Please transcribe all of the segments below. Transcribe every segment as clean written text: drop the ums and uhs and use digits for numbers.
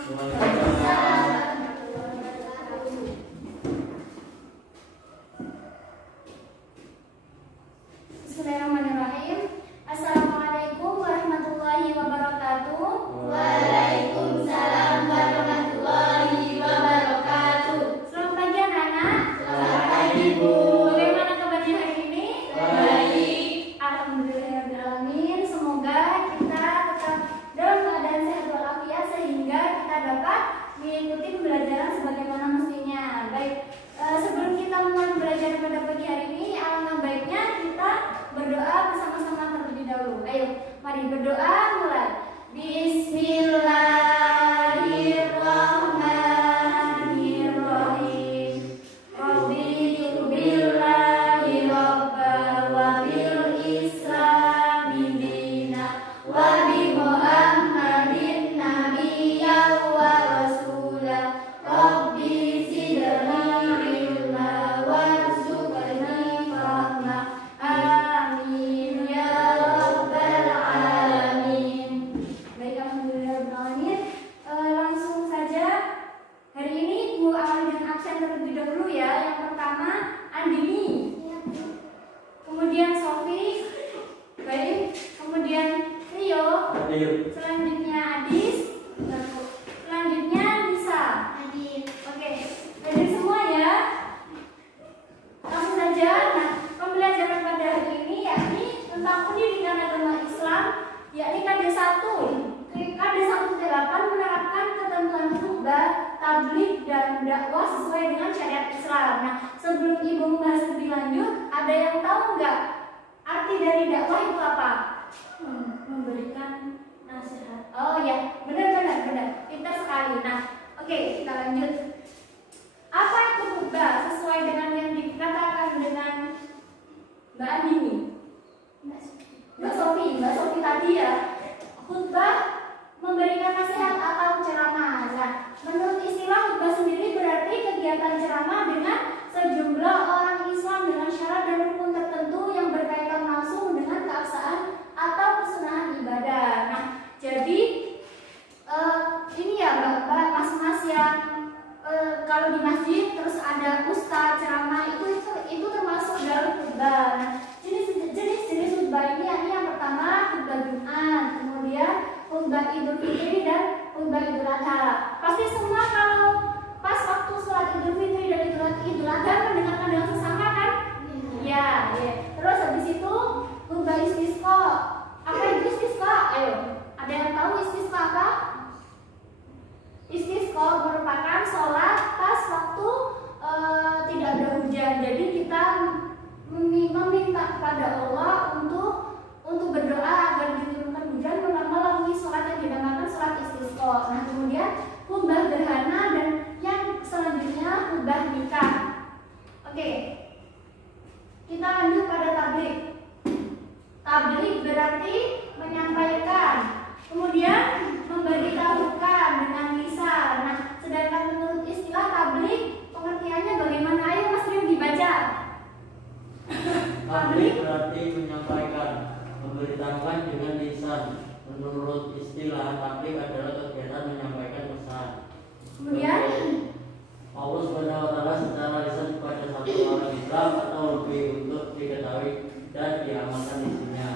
Bismillahirrahmanirrahim. Assalamualaikum warahmatullahi wabarakatuh. Waalaikumsalam warahmatullahi wabarakatuh. Selamat pagi anak-anak. Selamat pagi, Bu. Bagaimana kabarnya hari ini? Baik. Alhamdulillahirrahmanirrahim. Semoga kita tetap dalam keadaan sehat walafiat sehingga kita dapat mengikuti pembelajaran sebagaimana mestinya. Baik, sebelum kita mulai belajar pada pagi hari ini, alangkah baiknya kita berdoa bersama-sama terlebih dahulu. Ayo, mari berdoa mulai. Bismillahirrahmanirrahim. Raditu billahi rabba wa bil islami dina wa bi Muhammadin nabiyyan wa rasula. Rabbi zidni ilma warzuqni fahma. Amin ya rabbal alamin. Baik, alhamdulillahirrahmanirrahim. Langsung saja hari ini Bu awali dengan absen terlebih dahulu ya. Yang pertama Andini, kemudian Sofi, baik, kemudian Rio, selanjutnya Adis, selanjutnya Nisa. Oke, hadir semua ya. Langsung saja. Nah, pembelajaran pada hari ini yakni tentang pendidikan agama Islam, yakni KD1. KD1T8 menerapkan ketentuan khutbah, tabligh dan dakwah sesuai dengan syariat Islam. Nah, sebelum Ibu membahas lebih lanjut, ada yang tahu nggak arti dari dakwah itu apa? Memberikan nasihat. Oh ya, benar. Pintar sekali. Nah, oke, kita lanjut. Apa itu khutbah sesuai dengan yang dikatakan dengan Mbak Andini? Mbak Sofi tadi ya. Khutbah memberikan nasihat atau ceramah. Nah, menurut istilah khutbah sendiri berarti kegiatan ceramah dengan sejumlah orang Islam dengan syarat dan rukun tertentu yang berkaitan langsung dengan keabsahan atau kesunahan ibadah. Nah, jadi ini ya Mbak, mas-mas yang kalau di masjid terus ada ustaz ceramah itu termasuk dalam khutbah. Nah, jenis khutbah ini yang pertama khutbah Jumat, kemudian khutbah Idul Fitri dan khutbah Idul Adha. Pasti semua kalau pas waktu sholat Idul Fitri dan Idul Adha mendengarkan dengan sesama kan? Iya. Terus habis itu khutbah istisqa. Apa itu istisqa? Ayo, ada yang tahu istisqa apa? Istisqa merupakan sholat pas waktu tidak ada hujan. Jadi kita meminta kepada Allah untuk berdoa agar diturunkan hujan melalui sholat yang dinamakan sholat istisqa. Nah, kemudian khutbah gerhana dan yang selanjutnya khutbah nikah. Oke, kita lanjut pada tabligh. Tabligh berarti menyampaikan, kemudian memberitahukan dengan lisan. Nah, sedangkan menurut istilah tabligh pengertiannya bagaimana? Ayo Mas Rio dibaca. Tabligh berarti menyampaikan, memberitahukan dengan lisan. Menurut istilah tabligh adalah kegiatan menyampaikan pesan. Kemudian Allah SWT secara lisan kepada satu orang Islam atau lebih untuk diketahui dan diamalkan isinya.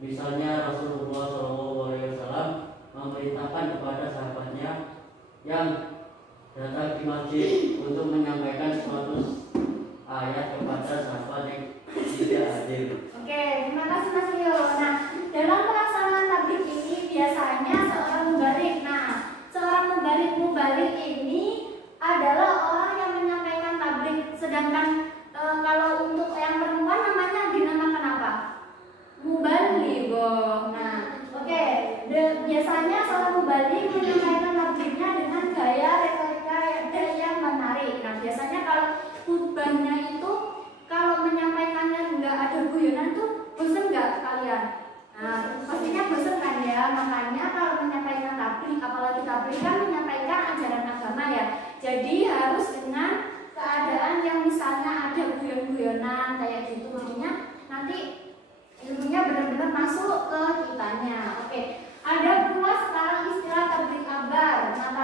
Misalnya Rasulullah SAW memerintahkan kepada sahabatnya yang datang di masjid untuk menyampaikan suatu ayat kepada sahabat yang tidak hadir. oke, terima kasih Mas Rio. Nah, dalam pelaksanaan tabligh ini biasanya seorang mubaligh. Nah, seorang mubaligh ini adalah orang yang menyampaikan tabligh. Sedangkan kalau untuk yang perempuan namanya dinamakan apa? Mubalighoh. Nah, oke. Biasanya seorang mubaligh menyampaikan tablighnya dengan gaya retorika yang menarik. Nah, biasanya kalau khutbahnya itu kalau menyampaikannya nggak ada guyonan tuh bosan nggak kalian? Nah, pastinya bosan kan ya. Makanya kalau menyampaikan tabligh, apalagi tabligh kan menyampaikan ajaran agama ya. Jadi harus dengan keadaan yang misalnya ada guyon-guyonan kayak gitu, maksudnya nanti ilmunya benar-benar masuk ke kitanya. Oke, ada pula sekarang istilah tabligh akbar. Nah,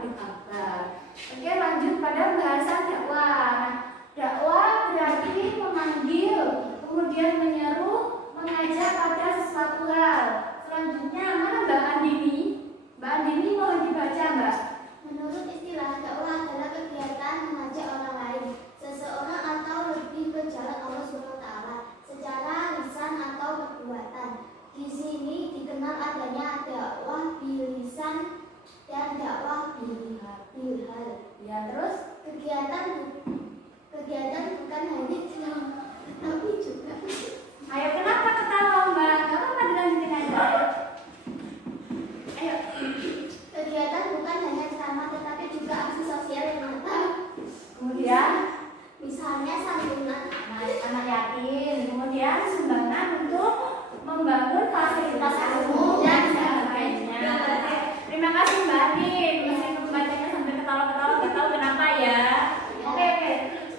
tabligh akbar. Oke, lanjut pada bahasan dakwah. Nah, dakwah berarti memanggil, kemudian menyeru, mengajak pada sesuatu hal. Selanjutnya mana Mbak Andini? Mbak Andini mohon dibaca Mbak. Menurut istilah, dakwah adalah kegiatan mengajak orang lain, seseorang atau lebih ke jalan Allah SWT secara lisan atau perbuatan. Di sini dikenal adanya dakwah bilisan dan dakwah bilhal. Ya, terus Kegiatan bukan hanya ceramah, tapi juga ayo kenapa ketawa Mbak? Gak apa-apa dilanjutin aja. Ayo. kegiatan bukan hanya ceramah, tetapi juga aksi sosial yang nyata. Kemudian Misalnya santunan, anak yatim, kemudian sumbangan untuk membangun fasilitas umum dan sebagainya. Oke, terima kasih Mbak Andin. Meskipun bacanya sampai ketawa-ketawa, nggak tahu kenapa ya. Oke.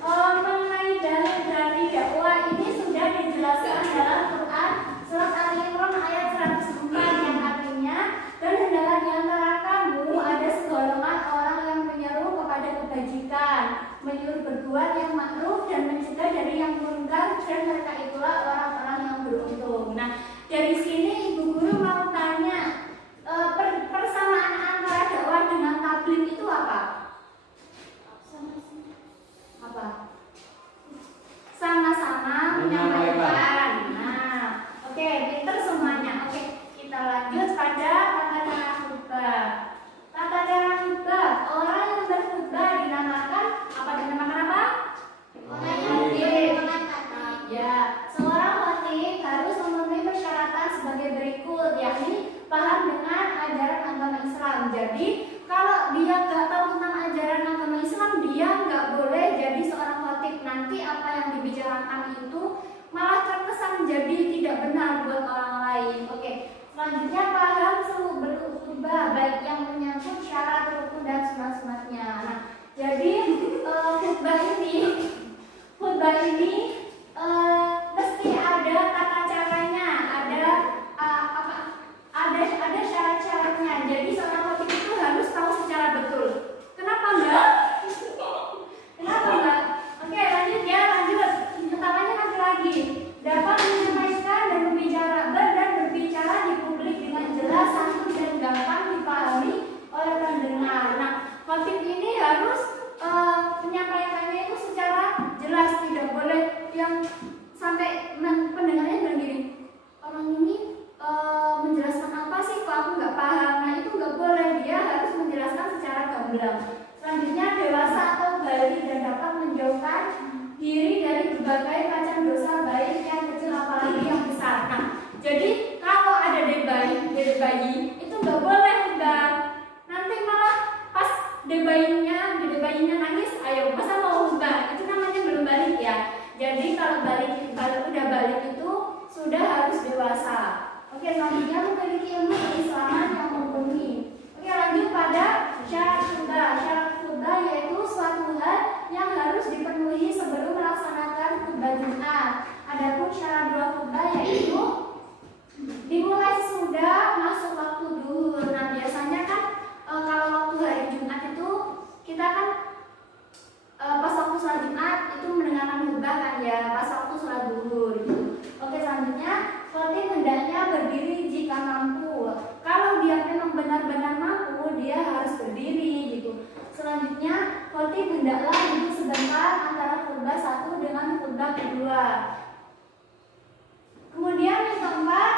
Mengenai dalil dari dakwah ini sudah dijelaskan dalam Quran surat Ali Imran ayat 104 yang artinya, dan hendaklah di antara kamu ada segolongan orang yang menyeru kepada kebajikan, menyuruh berbuat yang ma'ruf dan mencegah dari yang munkar, dan mereka itulah orang-orang yang beruntung. Nah, dari sini Ibu Guru mau tanya, persamaan antara dakwah dengan tabligh itu apa? Apa? Sama-sama menyampaikan. Nah, oke, pinter semuanya. Oke, kita lanjut pada tata cara khutbah. Tata cara khutbah, orang yang berkhutbah dinamakan apa? Dinamakan apa? Ya, seorang khatib harus memenuhi persyaratan sebagai berikut, yakni paham dengan ajaran agama Islam. Jadi, kalau dia nggak tahu tentang ajaran agama Islam, dia nggak boleh jadi seorang khatib. Nanti apa yang dibicarakan itu malah terkesan jadi tidak benar buat orang lain. Oke, selanjutnya paham seluk-beluk khutbah, baik yang menyangkut syarat, rukun dan sunat-sunatnya. Nah, jadi khutbah ini mesti ada tata caranya, ada syarat-syaratnya. Jadi seorang khatib itu harus tahu secara betul. Kenapa Mbak? Kenapa Mbak? Oke, lanjut ya, lanjut. Pertamanya lagi. Dapat menyampaikan dan berbicara di publik dengan jelas, santun dan gampang dipahami oleh pendengar. Nah, khatib ini harus menyampaikannya itu secara jelas, tidak boleh yang sampai pendengarnya bilang gini, orang ini menjelaskan apa sih kok aku nggak paham. Nah, itu nggak boleh, dia harus menjelaskan secara gamblang. Selanjutnya dewasa atau balik dan dapat menjauhkan diri dari berbagai macam dosa, baik yang kecil apalagi yang besar. Nah, jadi kalau ada bayi itu nggak boleh Mbak. Nanti malah pas bayinya nangis, ayo masa mau Mbak, itu namanya belum balik ya. Jadi kalau udah balik itu sudah harus dewasa. Oke, selanjutnya memiliki ilmu keislaman yang mumpuni. Oke, lanjut pada syarat khutbah. Syarat khutbah yaitu suatu hal yang harus dipenuhi sebelum melaksanakan khutbah Jumat. Adapun syarat dua khutbah yaitu dimulai sesudah masuk waktu duhur. Nah, biasanya kan kalau waktu hari Jumat itu kita kan pas waktu sholat Jumat itu mendengarkan khutbah kan ya, pas waktu sholat duhur gitu. Oke, selanjutnya khatib hendaknya berdiri jika mampu. Kalau dia memang benar-benar mampu, dia harus berdiri gitu. Selanjutnya khatib hendaklah duduk sebentar antara khutbah satu dengan khutbah kedua. Kemudian yang keempat,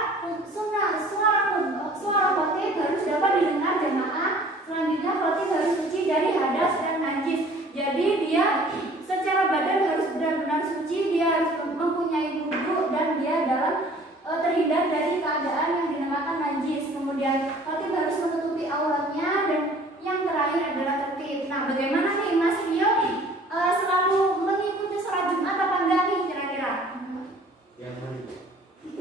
suara khatib harus dapat didengar jemaah. Selanjutnya khatib harus suci dari hadas dan najis. Jadi dia secara badan harus benar-benar suci, dia harus mempunyai wudu dan dia terhindar dari keadaan yang dinamakan najis. Kemudian khatib harus menutupi auratnya dan yang terakhir adalah tertib. Nah, bagaimana nih Mas Rio selalu mengikuti sholat Jumat apa enggak nih kira-kira? Yang mana?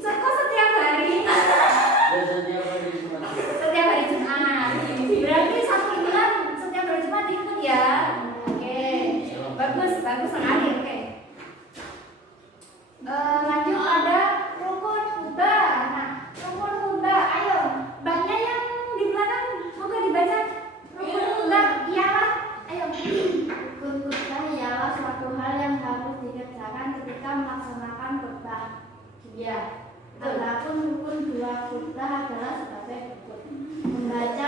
Kok setiap hari? Ya Ya. Adapun rukun 2 khutbah adalah sebagai berikut: membaca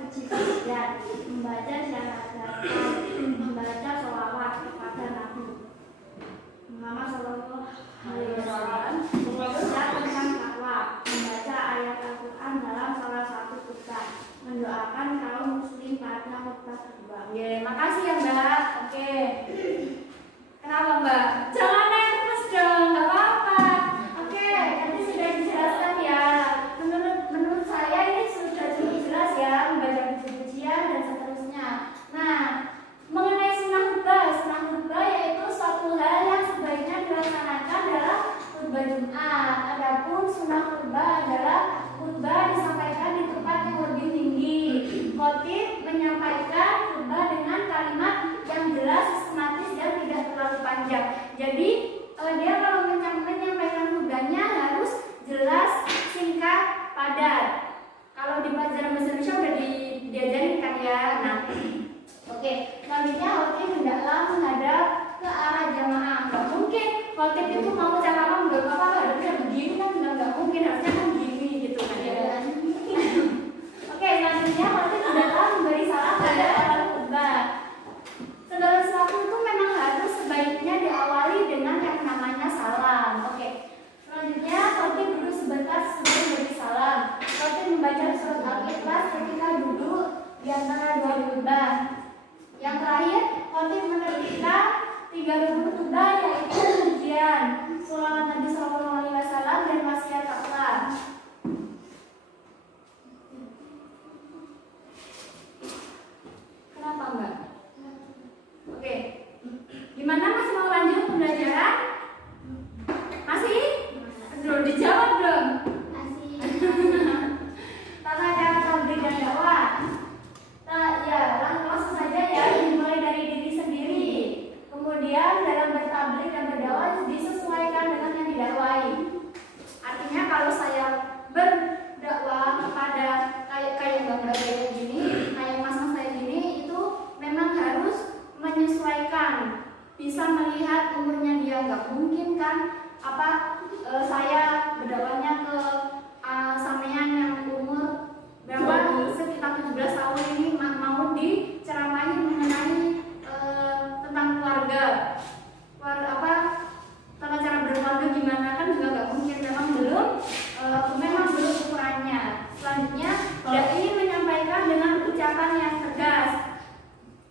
puji-pujian, membaca syahadat, membaca sholawat kepada Nabi Muhammad SAW, membaca tentang takwa, membaca ayat Al-Quran dalam salah satu khutbah, mendoakan kaum muslim pada khutbah kedua. Oke, makasih ya Mbak. Oke. Kenapa Mbak? Jangan nervous dong, nggak apa-apa. Oke, nanti sudah dijelaskan ya. Menurut saya ini sudah cukup jelas ya, membaca puji-pujian dan seterusnya. Nah, mengenai sunnah khutbah yaitu suatu hal yang sebaiknya dilaksanakan dalam khutbah Jumat. Adapun sunnah khutbah adalah khutbah disampaikan di tempat yang lebih tinggi. Khotib menyampaikan khutbah dengan kalimat yang jelas, sistematis dan tidak terlalu panjang. Jadi dia kalau menyampaikan khutbahnya harus jelas, singkat, padat. Kalau di pelajaran bahasa Indonesia udah diajarin kan ya. Nah, oke. Selanjutnya khotib hendaklah menghadap ke arah jamaah. Nggak mungkin khotib itu mau ceramah nggak apa-apa hadapnya begini kan nggak mungkin, harusnya kan begini gitu kan ya. Oke, selanjutnya khotib hendaklah memberi salam pada orang khutbah. Segala sesuatu itu memang harus sebaiknya diawali dengan yang namanya salam. Oke. Selanjutnya khotib duduk sebentar sebelum memberi salam. Khotib membaca surat Al-Ikhlas ketika duduk di antara dua khutbah. Yang terakhir, khotib menerbitkan 3 rukun khutbah yaitu pujian, sholawat Nabi SAW dan wasiat takwa. Kenapa Mbak? Oke. Gimana masih mau lanjut pembelajaran? Masih? Belum dijawab belum? Tata cara tabligh dan dakwah. Langsung saja ya, dimulai dari diri sendiri. Kemudian dalam bertabligh dan berdakwah disesuaikan dengan yang didakwai. Artinya kalau saya berdakwah kepada kayak bangga kayak gini, kayak mas-mas kayak gini, itu memang harus menyesuaikan. Bisa melihat umurnya dia, nggak mungkin kan saya berdakwahnya ke sampean yang umur berapa sekitar 17 tahun ini mau diceramahi mengenai tentang keluarga tata cara berkeluarga gimana, kan juga nggak mungkin, memang belum ukurannya. Selanjutnya dai menyampaikan dengan ucapan yang tegas,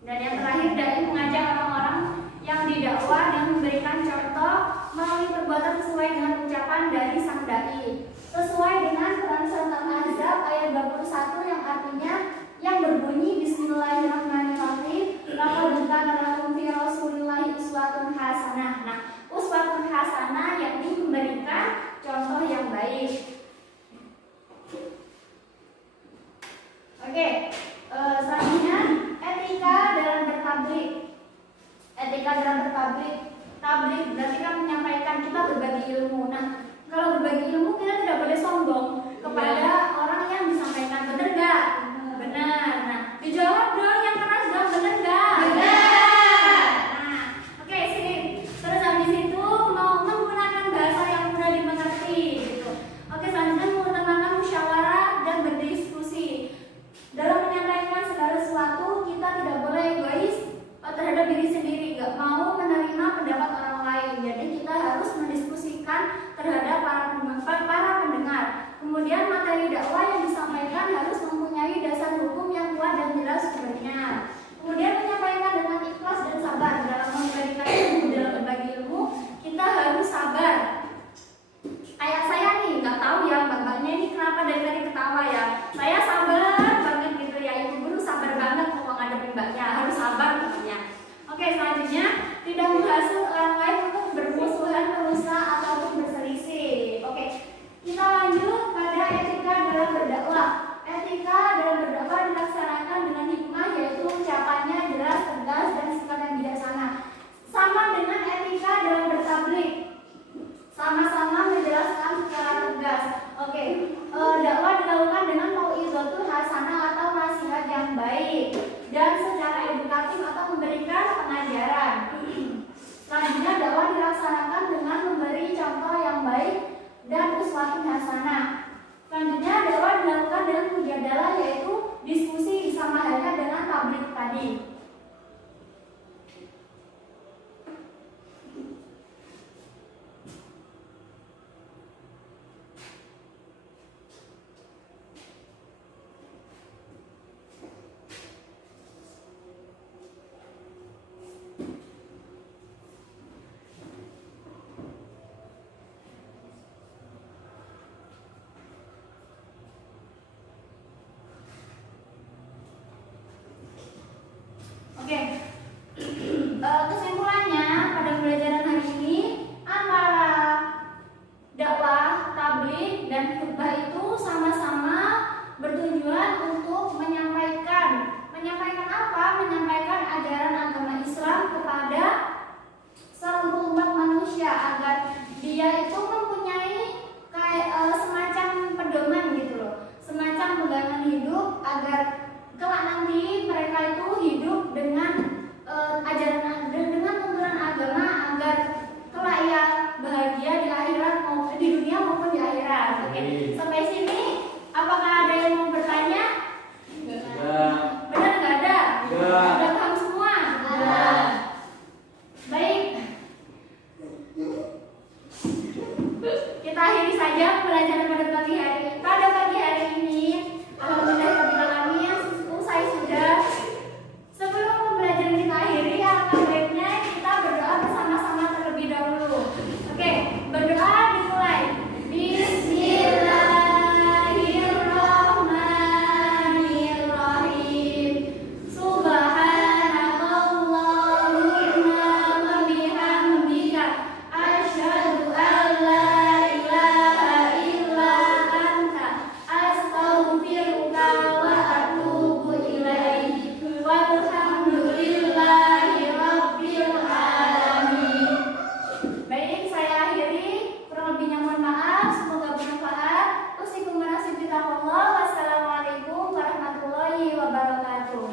dan yang terakhir dai mengajak orang-orang yang didakwa dan memberikan contoh melalui perbuatan sesuai dengan ucapan dari sang dai, sesuai dengan Quran surat Al-Ahzab ayat 21 yang artinya yang berbunyi Bismillahirrahmanirrahim, laqad kana lakum fi Rasulillahi uswatun hasanah. Nah, uswatun hasanah yakni memberikan contoh yang baik. Oke, selanjutnya etika dalam bertabligh. Etika dalam bertabligh berarti kan menyampaikan, kita berbagi ilmu. Nah, kalau berbagi ilmu kita tidak boleh sombong kepada orang yang disampaikan, benar nggak? Benar. Nah, dijawab dong yang keras dong, benar nggak? Benar. Nah, oke sini. Terus habis itu mau menggunakan bahasa yang mudah dimengerti gitu. Oke, selanjutnya mengutamakan musyawarah dan berdiskusi. Dalam menyampaikan segala sesuatu kita tidak boleh egois terhadap diri sendiri, nggak mau menerima pendapat orang lain. Jadi kita harus mendiskusikan terhadap para pendengar. Kemudian materi dakwah uswatun hasanah. Selanjutnya dakwah dilakukan dengan mujadalah, yaitu diskusi, sama halnya dengan tabligh tadi. Oke, kesimpulannya pada pembelajaran hari ini antara dakwah, tabligh, dan khutbah itu sama-sama bertujuan untuk menyampaikan apa? Menyampaikan ajaran agama Islam kepada seluruh umat manusia agar dia itu mempunyai kayak semacam pedoman gitu loh, semacam pegangan hidup agar kelak nanti mereka itu hidup dengan ajaran dengan tuntunan agama agar kelak ya bahagia di akhirat maupun di dunia maupun di akhirat. Oke, sampai sini apakah ada yang mau bertanya? Ya. Benar nggak ada? Ya. Udah paham semua? Ada. Baik. Kita akhiri saja pembelajaran pada pagi hari ini. Alhamdulillahirobbilalamin, usai sudah. Sebelum pembelajaran kita akhiri, alangkah baiknya kita berdoa bersama-sama terlebih dahulu. Oke, berdoa dimulai. Bismillahirrahmanirrahim. Subhanakallahumma wa bihamdika asyhadu an la ilaha illa anta astaghfiruka wa atubu ilaik. Walhamdulillahi rabbil alamin. Baik, saya akhiri. Kurang lebihnya mohon maaf. Semoga bermanfaat. Usikum wa nasibi taqwallah. Wassalamualaikum warahmatullahi wabarakatuh.